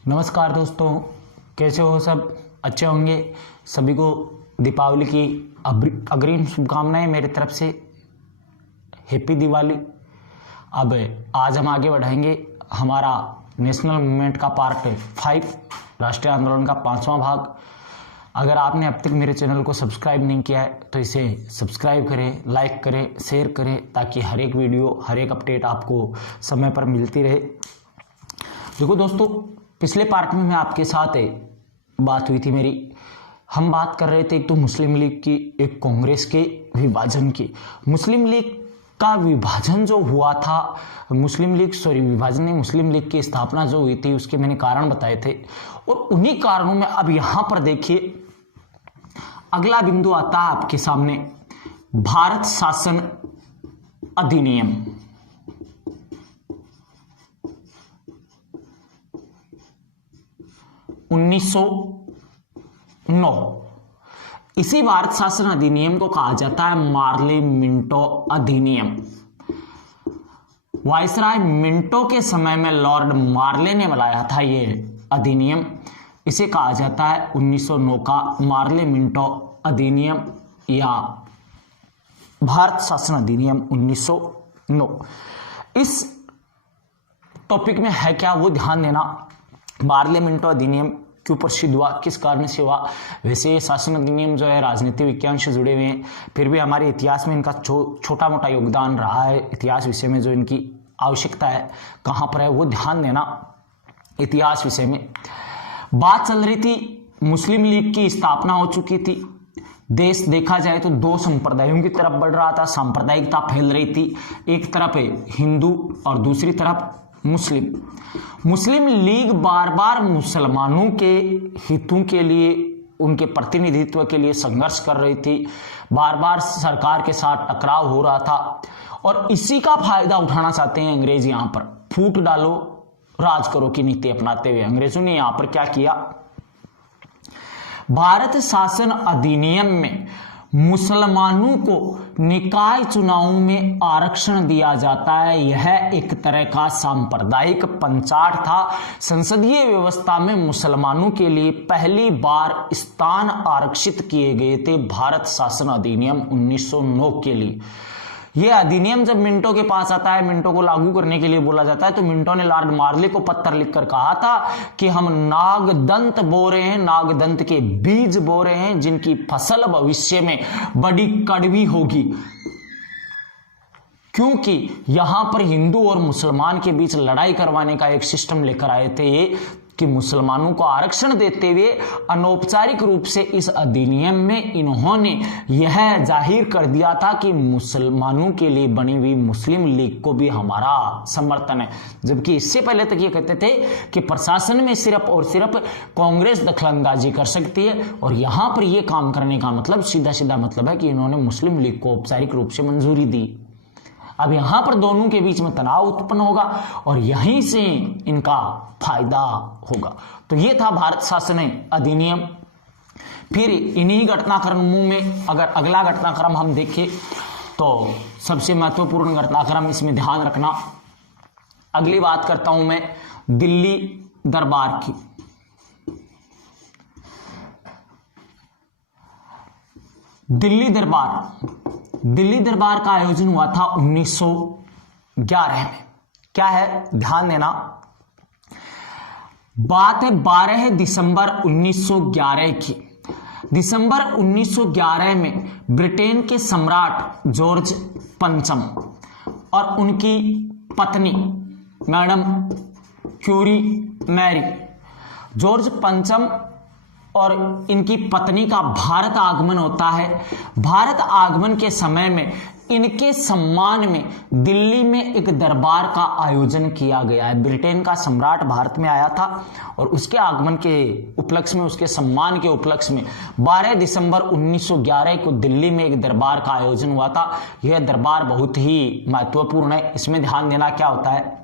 नमस्कार दोस्तों, कैसे हो? सब अच्छे होंगे। सभी को दीपावली की अग्रिम शुभकामनाएं मेरी तरफ से। हैप्पी दिवाली। अब आज हम आगे बढ़ाएंगे हमारा नेशनल मूवमेंट का पार्ट 5, राष्ट्रीय आंदोलन का 5वां भाग। अगर आपने अब तक मेरे चैनल को सब्सक्राइब नहीं किया है तो इसे सब्सक्राइब करें, लाइक करें, शेयर करें, ताकि हर एक वीडियो, हर एक अपडेट आपको समय पर मिलती रहे। देखो दोस्तों, पिछले पार्ट में मैं आपके साथ बात हुई थी मेरी। हम बात कर रहे थे एक तो मुस्लिम लीग की, एक कांग्रेस के विभाजन की। मुस्लिम लीग का विभाजन जो हुआ था, मुस्लिम लीग की स्थापना जो हुई थी, उसके मैंने कारण बताए थे। और उन्हीं कारणों में अब यहां पर देखिए अगला बिंदु आता है आपके सामने, भारत शासन अधिनियम। उन्नीस इसी भारत शासन अधिनियम को कहा जाता है मार्ले मिंटो अधिनियम। वायसराय मिंटो के समय में लॉर्ड मार्ले ने बनाया था ये अधिनियम। इसे कहा जाता है 1909 का मार्ले मिंटो अधिनियम या भारत शासन अधिनियम 1909। इस टॉपिक में है क्या वो ध्यान देना। मार्ले मिंटो अधिनियम क्यों प्रसिद्ध हुआ, किस कारण से हुआ? वैसे ये शासन अधिनियम जो है राजनीति विज्ञान से जुड़े हुए हैं, फिर भी हमारे इतिहास में इनका छोटा मोटा योगदान रहा है। इतिहास विषय में जो इनकी आवश्यकता है कहाँ पर है वो ध्यान देना। इतिहास विषय में बात चल रही थी, मुस्लिम लीग की स्थापना हो चुकी थी। देश देखा जाए तो दो संप्रदायों की तरफ बढ़ रहा था, सांप्रदायिकता फैल रही थी। एक तरफ हिंदू और दूसरी तरफ मुस्लिम लीग बार बार मुसलमानों के हितों के लिए, उनके प्रतिनिधित्व के लिए संघर्ष कर रही थी। बार बार सरकार के साथ टकराव हो रहा था और इसी का फायदा उठाना चाहते हैं अंग्रेज। यहां पर फूट डालो, राज करो की नीति अपनाते हुए अंग्रेजों ने यहां पर क्या किया, भारत शासन अधिनियम में मुसलमानों को निकाय चुनावों में आरक्षण दिया जाता है। यह एक तरह का सांप्रदायिक पंचाट था। संसदीय व्यवस्था में मुसलमानों के लिए पहली बार स्थान आरक्षित किए गए थे भारत शासन अधिनियम 1909 के लिए। यह अधिनियम जब मिंटो के पास आता है, मिंटो को लागू करने के लिए बोला जाता है, तो मिंटो ने लॉर्ड मार्ले को पत्र लिखकर कहा था कि हम नागदंत बो रहे हैं, नागदंत के बीज बो रहे हैं, जिनकी फसल भविष्य में बड़ी कड़वी होगी। क्योंकि यहां पर हिंदू और मुसलमान के बीच लड़ाई करवाने का एक सिस्टम लेकर आए थे ये, कि मुसलमानों को आरक्षण देते हुए अनौपचारिक रूप से इस अधिनियम में इन्होंने यह जाहिर कर दिया था कि मुसलमानों के लिए बनी हुई मुस्लिम लीग को भी हमारा समर्थन है। जबकि इससे पहले तक ये कहते थे कि प्रशासन में सिर्फ और सिर्फ कांग्रेस दखलंदाजी कर सकती है, और यहां पर यह काम करने का मतलब सीधा सीधा मतलब है कि इन्होंने मुस्लिम लीग को औपचारिक रूप से मंजूरी दी। अब यहां पर दोनों के बीच में तनाव उत्पन्न होगा और यहीं से इनका फायदा होगा। तो यह था भारत शासन अधिनियम। फिर इन्हीं घटनाक्रमों में अगर अगला घटनाक्रम हम देखें तो सबसे महत्वपूर्ण घटनाक्रम इसमें ध्यान रखना। अगली बात करता हूं मैं दिल्ली दरबार की। दिल्ली दरबार का आयोजन हुआ था 1911 में। क्या है, ध्यान देना। बात है 12 दिसंबर 1911 की। दिसंबर 1911 में ब्रिटेन के सम्राट जॉर्ज पंचम और उनकी पत्नी मैडम क्यूरी मैरी, जॉर्ज पंचम और इनकी पत्नी का भारत आगमन होता है। भारत आगमन के समय में इनके सम्मान में दिल्ली में एक दरबार का आयोजन किया गया है। ब्रिटेन का सम्राट भारत में आया था और उसके आगमन के उपलक्ष्य में, उसके सम्मान के उपलक्ष्य में 12 दिसंबर 1911 को दिल्ली में एक दरबार का आयोजन हुआ था। यह दरबार बहुत ही महत्वपूर्ण है, इसमें ध्यान देना क्या होता है।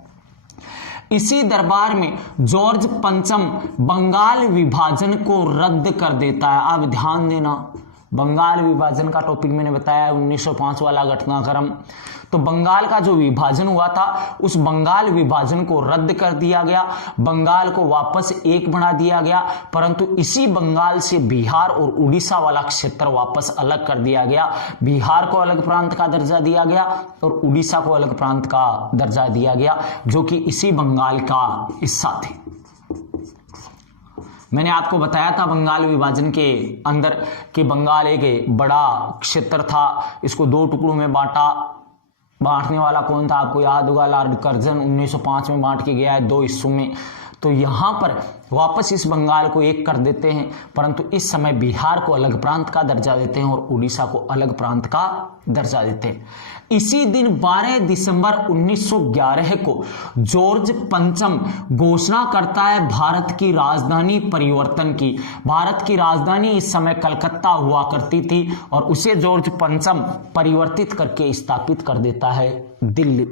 इसी दरबार में जॉर्ज पंचम बंगाल विभाजन को रद्द कर देता है। अब ध्यान देना, बंगाल विभाजन का टॉपिक मैंने बताया, 1905 वाला घटनाक्रम। तो बंगाल का जो विभाजन हुआ था, उस बंगाल विभाजन को रद्द कर दिया गया, बंगाल को वापस एक बना दिया गया, परंतु इसी बंगाल से बिहार और उड़ीसा वाला क्षेत्र वापस अलग कर दिया गया। बिहार को अलग प्रांत का दर्जा दिया गया और उड़ीसा को अलग प्रांत का दर्जा दिया गया, जो कि इसी बंगाल का हिस्सा थे। मैंने आपको बताया था बंगाल विभाजन के अंदर कि बंगाल एक बड़ा क्षेत्र था, इसको दो टुकड़ों में बांटने वाला कौन था, आपको याद होगा, लॉर्ड कर्जन 1905 में बांट के गया है 2 हिस्सों में। तो यहां पर वापस इस बंगाल को एक कर देते हैं, परंतु इस समय बिहार को अलग प्रांत का दर्जा देते हैं और उड़ीसा को अलग प्रांत का दर्जा देते हैं। इसी दिन 12 दिसंबर 1911 को जॉर्ज पंचम घोषणा करता है भारत की राजधानी परिवर्तन की। भारत की राजधानी इस समय कलकत्ता हुआ करती थी और उसे जॉर्ज पंचम परिवर्तित करके स्थापित कर देता है दिल्ली।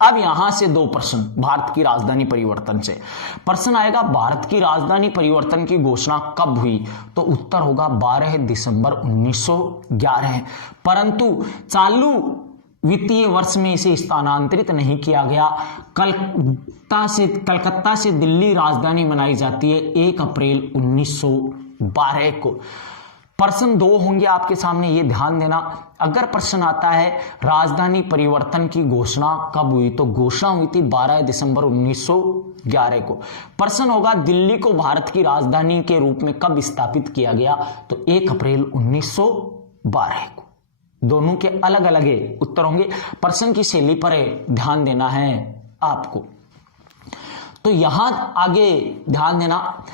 अब यहां से 2 प्रश्न भारत की राजधानी परिवर्तन से प्रश्न आएगा, भारत की राजधानी परिवर्तन की घोषणा कब हुई? तो उत्तर होगा 12 दिसंबर 1911, परंतु चालू वित्तीय वर्ष में इसे स्थानांतरित नहीं किया गया। कलकत्ता से दिल्ली राजधानी बनाई जाती है 1 अप्रैल 1912 को। प्रश्न 2 होंगे आपके सामने, ये ध्यान देना। अगर प्रश्न आता है राजधानी परिवर्तन की घोषणा कब हुई, तो घोषणा हुई थी 12 दिसंबर 1911 को। प्रश्न होगा दिल्ली को भारत की राजधानी के रूप में कब स्थापित किया गया, तो 1 अप्रैल 1912 को। दोनों के अलग अलग उत्तर होंगे। प्रश्न की शैली पर ध्यान देना है आपको। तो यहां आगे ध्यान देना,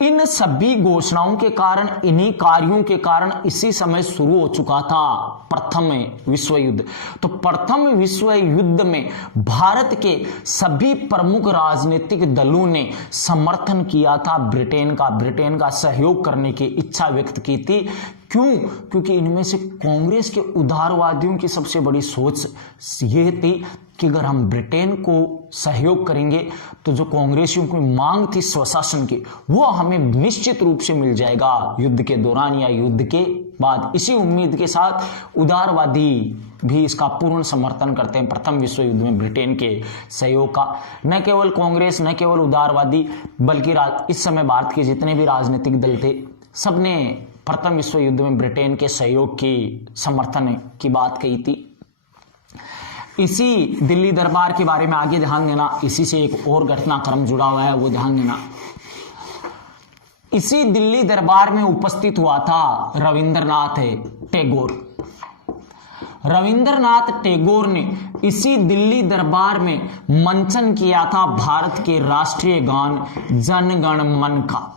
इन सभी घोषणाओं के कारण, इन्हीं कार्यों के कारण इसी समय शुरू हो चुका था प्रथम विश्व युद्ध। तो प्रथम विश्व युद्ध में भारत के सभी प्रमुख राजनीतिक दलों ने समर्थन किया था ब्रिटेन का सहयोग करने की इच्छा व्यक्त की थी। क्यों? क्योंकि इनमें से कांग्रेस के उदारवादियों की सबसे बड़ी सोच यह थी कि अगर हम ब्रिटेन को सहयोग करेंगे तो जो कांग्रेसियों की मांग थी स्वशासन की, वो हमें निश्चित रूप से मिल जाएगा युद्ध के दौरान या युद्ध के बाद। इसी उम्मीद के साथ उदारवादी भी इसका पूर्ण समर्थन करते हैं प्रथम विश्व युद्ध में ब्रिटेन के सहयोग का। न केवल कांग्रेस, न केवल उदारवादी, बल्कि इस समय भारत के जितने भी राजनीतिक दल थे, सबने प्रथम विश्व युद्ध में ब्रिटेन के सहयोग की समर्थन की बात कही थी। इसी दिल्ली दरबार के बारे में आगे ध्यान देना, इसी से एक और घटनाक्रम जुड़ा हुआ है, वो ध्यान देना। इसी दिल्ली दरबार में उपस्थित हुआ था रविंद्रनाथ टैगोर। रविंद्रनाथ टैगोर ने इसी दिल्ली दरबार में मंचन किया था भारत के राष्ट्रीय गान जन गण मन का।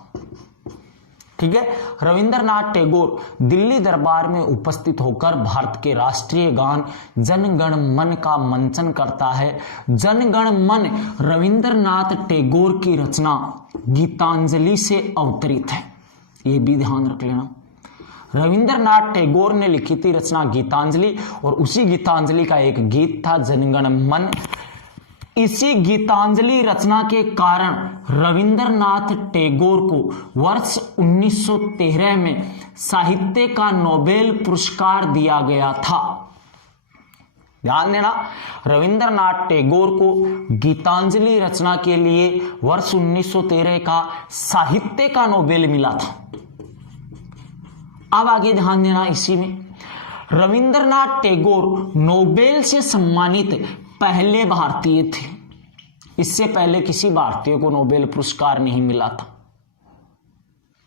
ठीक है, रविंद्रनाथ टैगोर दिल्ली दरबार में उपस्थित होकर भारत के राष्ट्रीय गान जन गण मन का मंचन करता है। जन गण मन रविंद्रनाथ टैगोर की रचना गीतांजलि से अवतरित है, ये भी ध्यान रख लेना। रविंद्रनाथ टैगोर ने लिखी थी रचना गीतांजलि, और उसी गीतांजलि का एक गीत था जनगण मन। इसी गीतांजलि रचना के कारण रविंद्रनाथ टैगोर को वर्ष 1913 में साहित्य का नोबेल पुरस्कार दिया गया था। ध्यान देना, रविंद्रनाथ टैगोर को गीतांजलि रचना के लिए वर्ष 1913 का साहित्य का नोबेल मिला था। अब आगे ध्यान देना, इसी में रविंद्रनाथ टैगोर नोबेल से सम्मानित पहले भारतीय थे। इससे पहले किसी भारतीय को नोबेल पुरस्कार नहीं मिला था।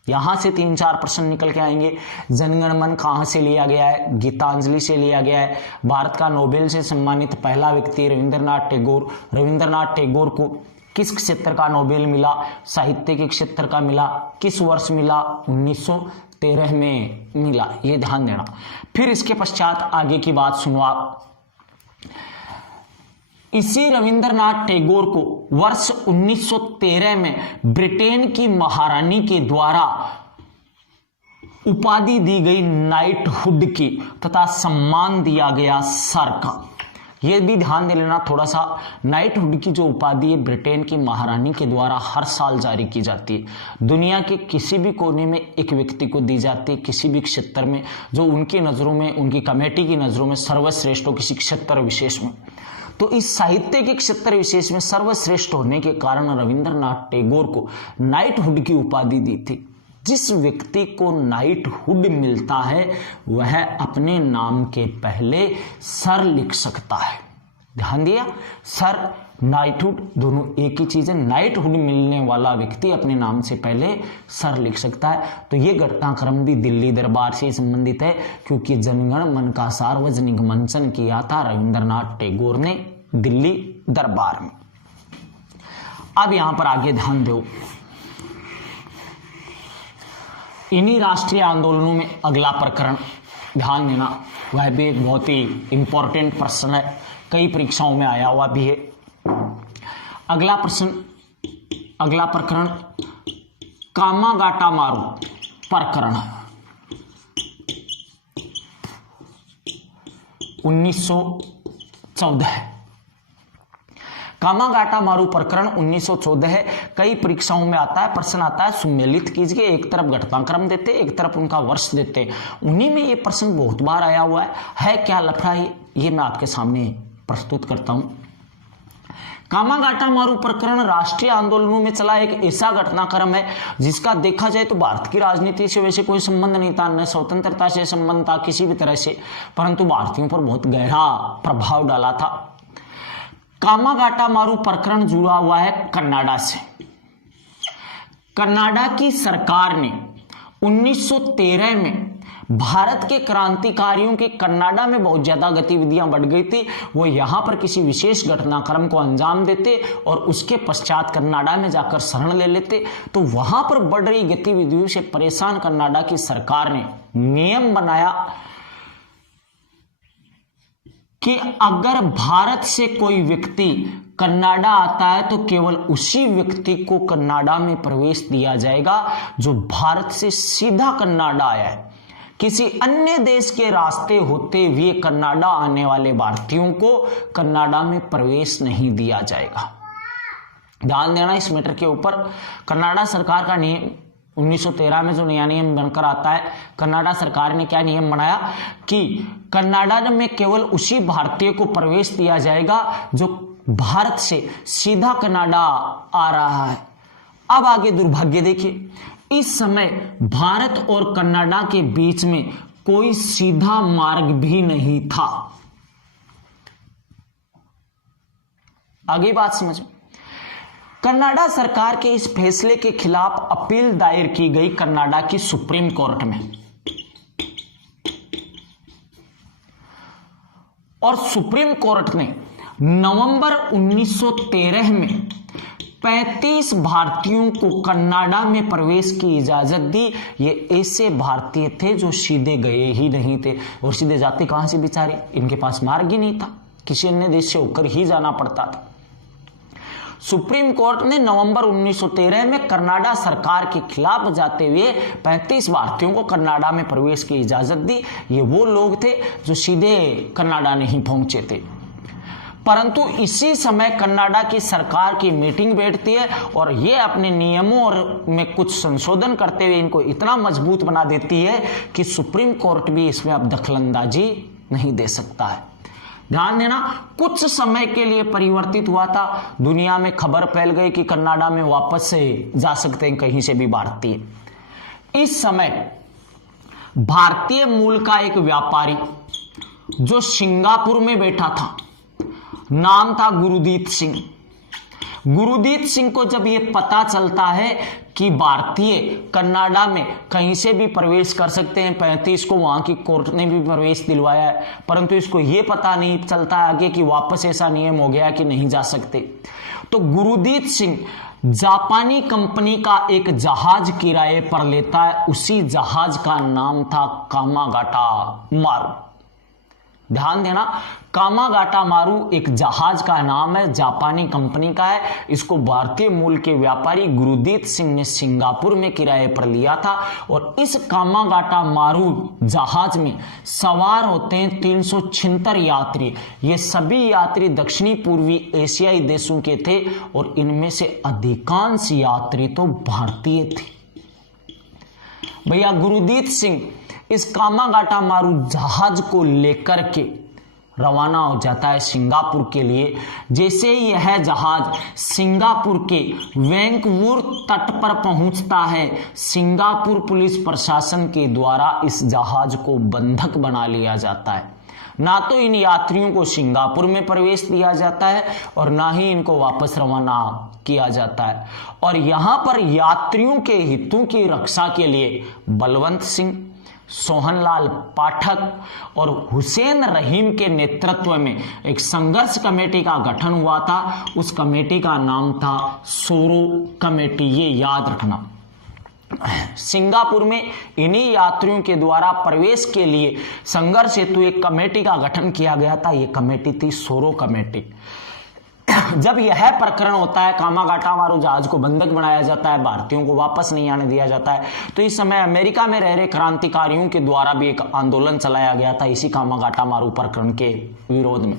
यहां से 3-4 प्रश्न निकल के आएंगे। जनगण मन कहां से लिया गया है? गीतांजलि से लिया गया है। भारत का नोबेल से सम्मानित पहला व्यक्ति रविंद्रनाथ टैगोर। रविंद्रनाथ टैगोर को किस क्षेत्र का नोबेल मिला? साहित्य के क्षेत्र का मिला। किस वर्ष मिला? 1913 में मिला, ये ध्यान देना। फिर इसके पश्चात आगे की बात सुनो आप। इसी रविंद्रनाथ टैगोर को वर्ष 1913 में ब्रिटेन की महारानी के द्वारा उपाधि दी गई नाइटहुड की तथा सम्मान दिया गया सर का। ये भी ध्यान दे लेना थोड़ा सा, नाइटहुड की जो उपाधि है ब्रिटेन की महारानी के द्वारा हर साल जारी की जाती है। दुनिया के किसी भी कोने में एक व्यक्ति को दी जाती है, किसी भी क्षेत्र में जो उनकी नज़रों में, उनकी कमेटी की नज़रों में सर्वश्रेष्ठ हो, किसी क्षेत्र विशेष में। तो इस साहित्य के क्षेत्र विशेष में सर्वश्रेष्ठ होने के कारण रविंद्रनाथ टैगोर को नाइटहुड की उपाधि दी थी। जिस व्यक्ति को नाइटहुड मिलता है वह अपने नाम के पहले सर लिख सकता है। ध्यान दिया, सर नाइटहुड दोनों एक ही चीज है। नाइटहुड मिलने वाला व्यक्ति अपने नाम से पहले सर लिख सकता है। तो ये घटनाक्रम भी दिल्ली दरबार से संबंधित है, क्योंकि जनगण मन का सार्वजनिक मंचन किया था रविंद्रनाथ टैगोर ने दिल्ली दरबार में। अब यहां पर आगे ध्यान दो, इन्हीं राष्ट्रीय आंदोलनों में अगला प्रकरण ध्यान देना, वह भी एक बहुत ही इंपॉर्टेंट प्रश्न है, कई परीक्षाओं में आया हुआ भी है। अगला प्रकरण कामागाटामारू प्रकरण 1914। कामागाटामारू प्रकरण 1914 है। कई परीक्षाओं में आता है, प्रश्न आता है, सुमेलित कीजिए। एक तरफ घटनाक्रम देते, एक तरफ उनका वर्ष देते। उन्हीं में ये प्रश्न बहुत बार आया हुआ है क्या लफड़ा है, ये मैं आपके सामने प्रस्तुत करता हूं। कामागाटामारू प्रकरण राष्ट्रीय आंदोलनों में चला एक ऐसा घटनाक्रम है जिसका देखा जाए तो भारत की राजनीति से वैसे कोई संबंध नहीं था, न स्वतंत्रता से संबंध था किसी भी तरह से, परंतु भारतीयों पर बहुत गहरा प्रभाव डाला था। कामागाटामारू प्रकरण जुड़ा हुआ है कनाडा से। कनाडा की सरकार ने 1913 में भारत के क्रांतिकारियों की कनाडा में बहुत ज्यादा गतिविधियां बढ़ गई थी, वो यहां पर किसी विशेष घटनाक्रम को अंजाम देते और उसके पश्चात कनाडा में जाकर शरण ले लेते। तो वहां पर बढ़ रही गतिविधियों से परेशान कनाडा की सरकार ने नियम बनाया कि अगर भारत से कोई व्यक्ति कनाडा आता है तो केवल उसी व्यक्ति को कनाडा में प्रवेश दिया जाएगा जो भारत से सीधा कनाडा आया है। किसी अन्य देश के रास्ते होते हुए कनाडा आने वाले भारतीयों को कनाडा में प्रवेश नहीं दिया जाएगा। ध्यान देना इस मैटर के ऊपर। कनाडा सरकार का नियम 1913 में जो नया नियम बनकर आता है, कनाडा सरकार ने क्या नियम बनाया कि कनाडा में केवल उसी भारतीय को प्रवेश दिया जाएगा जो भारत से सीधा कनाडा आ रहा है। अब आगे दुर्भाग्य देखिए, इस समय भारत और कनाडा के बीच में कोई सीधा मार्ग भी नहीं था। आगे बात समझ। कनाडा सरकार के इस फैसले के खिलाफ अपील दायर की गई कनाडा की सुप्रीम कोर्ट में, और सुप्रीम कोर्ट ने नवंबर 1913 में 35 भारतीयों को कनाडा में प्रवेश की इजाजत दी। ये ऐसे भारतीय थे जो सीधे गए ही नहीं थे, और सीधे जाते कहां से बेचारे, इनके पास मार्ग ही नहीं था, किसी अन्य देश से होकर ही जाना पड़ता था। सुप्रीम कोर्ट ने नवंबर 1913 में कनाडा सरकार के खिलाफ जाते हुए 35 भारतीयों को कनाडा में प्रवेश की इजाजत दी। ये वो लोग थे जो सीधे कनाडा नहीं पहुंचे थे। परंतु इसी समय कनाडा की सरकार की मीटिंग बैठती है और ये अपने नियमों में कुछ संशोधन करते हुए इनको इतना मजबूत बना देती है कि सुप्रीम कोर्ट भी इसमें अब दखलंदाजी नहीं दे सकता है। ध्यान देना, कुछ समय के लिए परिवर्तित हुआ था। दुनिया में खबर फैल गई कि कनाडा में वापस से जा सकते हैं कहीं से भी भारतीय। इस समय भारतीय मूल का एक व्यापारी जो सिंगापुर में बैठा था, नाम था गुरुदीप सिंह। गुरुदीप सिंह को जब यह पता चलता है कि भारतीय कनाडा में कहीं से भी प्रवेश कर सकते हैं, 35 को वहां की कोर्ट ने भी प्रवेश दिलवाया है, परंतु इसको यह पता नहीं चलता आगे कि वापस ऐसा नियम हो गया कि नहीं जा सकते। तो गुरुदीप सिंह जापानी कंपनी का एक जहाज किराए पर लेता है। उसी जहाज का नाम था कामागाटामारू। ध्यान देना, कामागाटा मारू एक जहाज का नाम है, जापानी कंपनी का है। इसको भारतीय मूल के व्यापारी गुरुदीत सिंह ने सिंगापुर में किराए पर लिया था और इस कामागाटा मारू जहाज में सवार होते हैं 376 यात्री। ये सभी यात्री दक्षिणी पूर्वी एशियाई देशों के थे और इनमें से अधिकांश यात्री तो भारतीय थे। भैया गुरुदीत सिंह इस कामागाटा मारू जहाज को लेकर के रवाना हो जाता है सिंगापुर के लिए। जैसे ही यह जहाज सिंगापुर के वैंकूवर तट पर पहुंचता है, सिंगापुर पुलिस प्रशासन के द्वारा इस जहाज को बंधक बना लिया जाता है। ना तो इन यात्रियों को सिंगापुर में प्रवेश दिया जाता है और ना ही इनको वापस रवाना किया जाता है। और यहां पर यात्रियों के हितों की रक्षा के लिए बलवंत सिंह, सोहनलाल पाठक और हुसैन रहीम के नेतृत्व में एक संघर्ष कमेटी का गठन हुआ था। उस कमेटी का नाम था सोरो कमेटी, ये याद रखना। सिंगापुर में इन्हीं यात्रियों के द्वारा प्रवेश के लिए संघर्ष हेतु एक कमेटी का गठन किया गया था। यह कमेटी थी सोरो कमेटी। जब यह प्रकरण होता है, कामागाटा मारू जहाज को बंधक बनाया जाता है, भारतीयों को वापस नहीं आने दिया जाता है, तो इस समय अमेरिका में रह रहे क्रांतिकारियों के द्वारा भी एक आंदोलन चलाया गया था इसी कामागाटा मारू प्रकरण के विरोध में।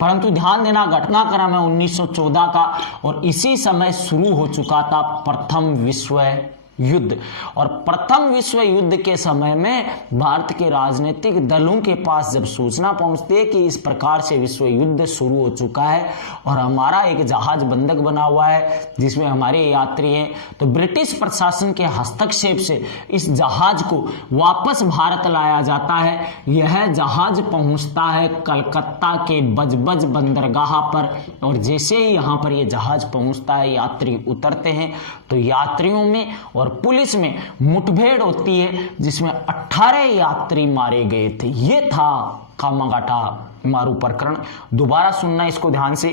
परंतु ध्यान देना, घटनाक्रम है 1914 का और इसी समय शुरू हो चुका था प्रथम विश्व युद्ध। और प्रथम विश्व युद्ध के समय में भारत के राजनीतिक दलों के पास जब सूचना पहुंचती है कि इस प्रकार से विश्व युद्ध शुरू हो चुका है और हमारा एक जहाज बंधक बना हुआ है जिसमें हमारे यात्री हैं, तो ब्रिटिश प्रशासन के हस्तक्षेप से इस जहाज को वापस भारत लाया जाता है। यह जहाज पहुंचता है कलकत्ता के बजबज बंदरगाह पर और जैसे ही यहां पर यह जहाज पहुंचता है, यात्री उतरते हैं तो यात्रियों में और पुलिस में मुठभेड़ होती है जिसमें 18 यात्री मारे गए थे। यह था कामागाटा मारू प्रकरण। दोबारा सुनना इसको ध्यान से।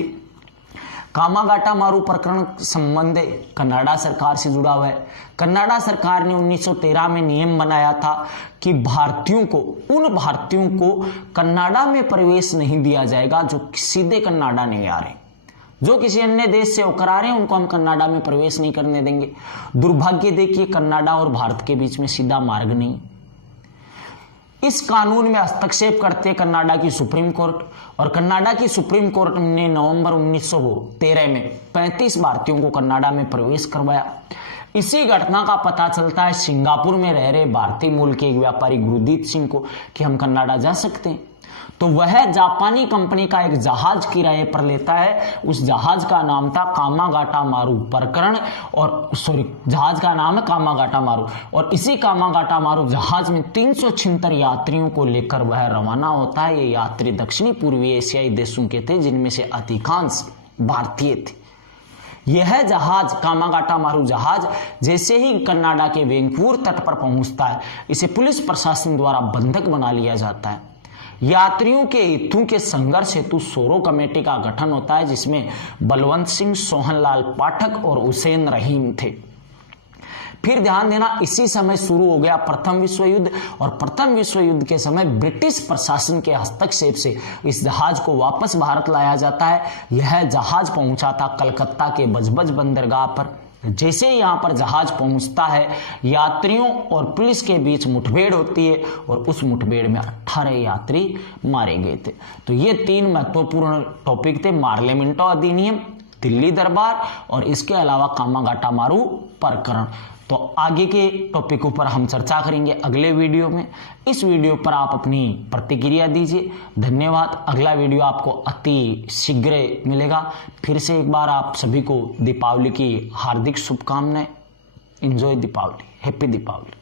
कामागाटा मारू प्रकरण संबंध कनाडा सरकार से जुड़ा हुआ है। कनाडा सरकार ने 1913 में नियम बनाया था कि उन भारतीयों को कनाडा में प्रवेश नहीं दिया जाएगा जो सीधे कनाडा नहीं आ रहे। जो किसी अन्य देश से होकर आ रहे हैं उनको हम कनाडा में प्रवेश नहीं करने देंगे। दुर्भाग्य देखिए, कनाडा और भारत के बीच में सीधा मार्ग नहीं। इस कानून में हस्तक्षेप करते कनाडा की सुप्रीम कोर्ट और कनाडा की सुप्रीम कोर्ट ने नवंबर 1913 में 35 भारतीयों को कनाडा में प्रवेश करवाया। इसी घटना का पता चलता है सिंगापुर में रह रहे भारतीय मूल के एक व्यापारी गुरुदीत सिंह को कि हम कनाडा जा सकते हैं। तो वह जापानी कंपनी का एक जहाज किराए पर लेता है। उस जहाज का नाम था कामागाटा मारू प्रकरण और जहाज का नाम है कामागाटा मारू और इसी कामागाटा मारू जहाज में 376 यात्रियों को लेकर वह रवाना होता है। ये यात्री दक्षिणी पूर्वी एशियाई देशों के थे जिनमें से अधिकांश भारतीय थे। यह जहाज कामागाटा मारू जहाज जैसे ही कनाडा के वैंकूवर तट पर पहुंचता है, इसे पुलिस प्रशासन द्वारा बंधक बना लिया जाता है। यात्रियों के हितों के संघर्ष हेतु सोरो कमेटी का गठन होता है जिसमें बलवंत सिंह, सोहनलाल पाठक और हुसैन रहीम थे। फिर ध्यान देना, इसी समय शुरू हो गया प्रथम विश्व युद्ध और प्रथम विश्व युद्ध के समय ब्रिटिश प्रशासन के हस्तक्षेप से इस जहाज को वापस भारत लाया जाता है। यह जहाज पहुंचा था कलकत्ता के बजबज बंदरगाह पर। जैसे ही यहां पर जहाज पहुंचता है, यात्रियों और पुलिस के बीच मुठभेड़ होती है और उस मुठभेड़ में 18 यात्री मारे गए थे। तो ये 3 महत्वपूर्ण टॉपिक थे, मार्ले मिंटो अधिनियम, दिल्ली दरबार और इसके अलावा कामागाटा मारू प्रकरण। तो आगे के टॉपिकों पर हम चर्चा करेंगे अगले वीडियो में। इस वीडियो पर आप अपनी प्रतिक्रिया दीजिए। धन्यवाद। अगला वीडियो आपको अति शीघ्र मिलेगा। फिर से एक बार आप सभी को दीपावली की हार्दिक शुभकामनाएं। एंजॉय दीपावली। हैप्पी दीपावली।